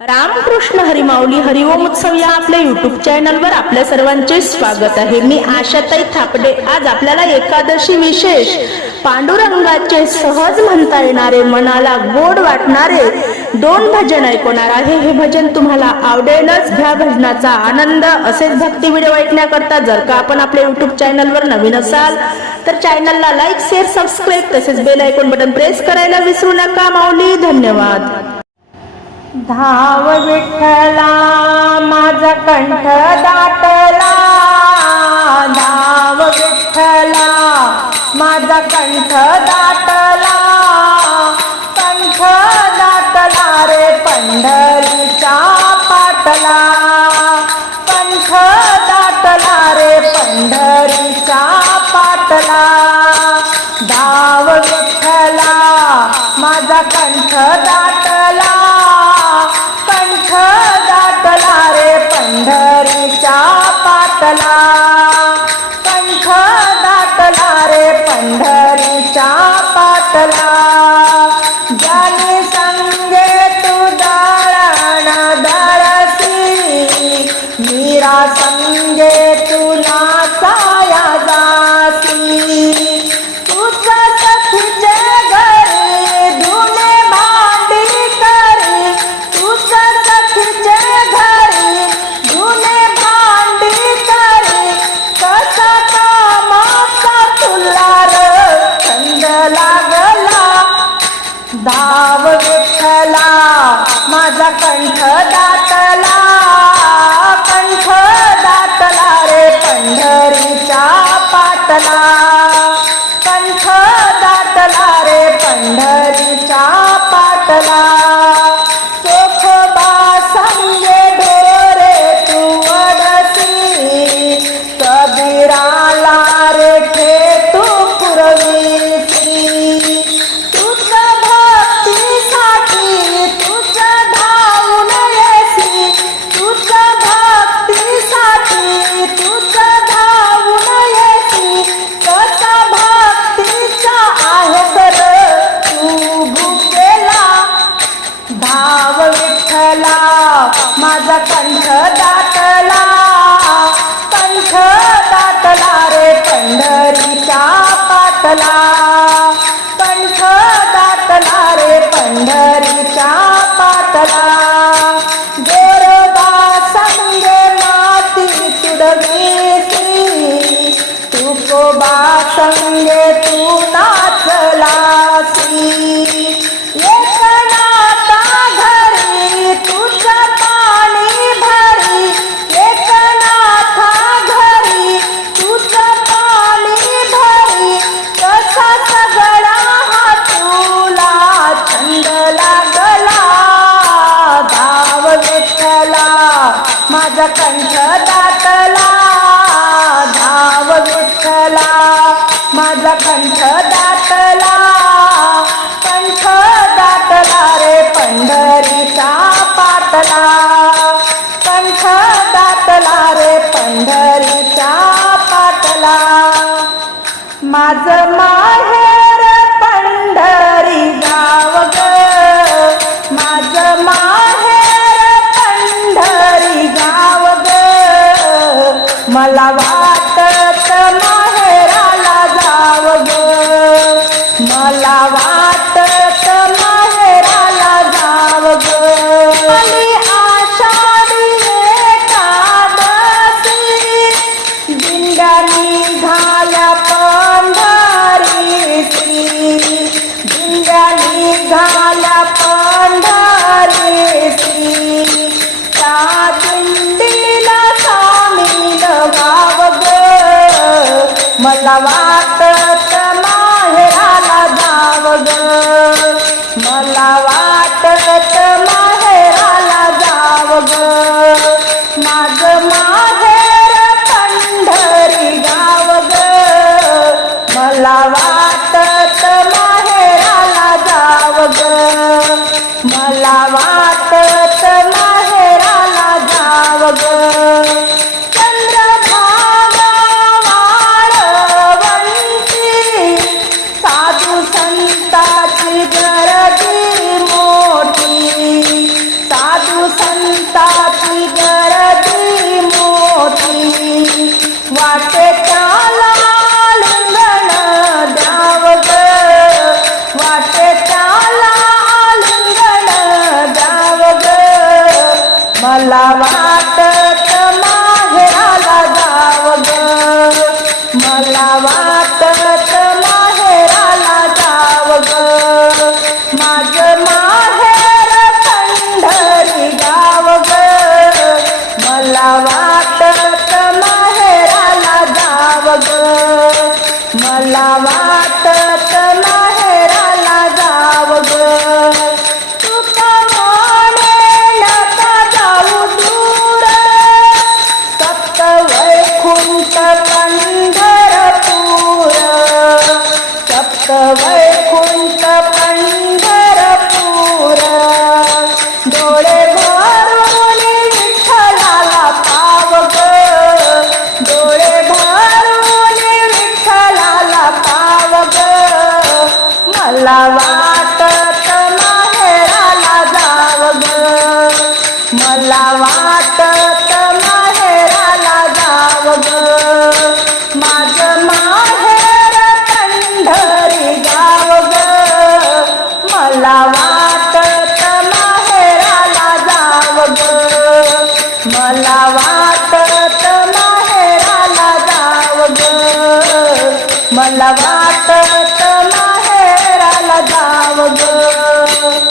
रामकृष्ण हरिमाऊली हरिओम उत्सव या आपल्या युट्यूब चॅनलवर आपल्या सर्वांचे स्वागत आहे. मी आशाताई थापडे. आज आपल्याला एकादशी विशेष पांडुरंगाचे सहज म्हणता येणारे मनाला गोड वाटणारे दोन भजन ऐकवणार आहे. हे भजन तुम्हाला आवडेलच. घ्या भजनाचा आनंद असेच भक्ती व्हिडिओ ऐकण्याकरता जर का आपण आपल्या युट्यूब चॅनलवर नवीन असाल तर चॅनलला लाईक शेअर सबस्क्राईब तसेच बेल ऐकून बटन प्रेस करायला विसरू नका माऊली. धन्यवाद. धाव विठ्ठला माझा कंठ दाटला. धाव विठ्ठला माझा कंठ दाटला. कंठ दाटला रे पंढरीचा पाटला. कंठ दाटला रे पंढरीचा पाटला. धाव विठ्ठला माझा कंठ दाटला कबीराला रे ठे तू पुरवीसी. तुझ भक्तीसाठी तुझ धावून येसी. तुझ भक्तीसाठी तुझ धावून येसी. कसा भक्तीचा आहे तर तू भुकेला धाव विठ्ठला. माझा कंठ दाटला. दातला कंठ दातला रे पंढरीच्या पातला कंठ दाटला धाव विठ्ठला. माझा कंठ दाटला कंठ दाटला रे पंढरीचा पाटला कंठ दाटला रे पंढरीचा पाटला माझ माहे सलावात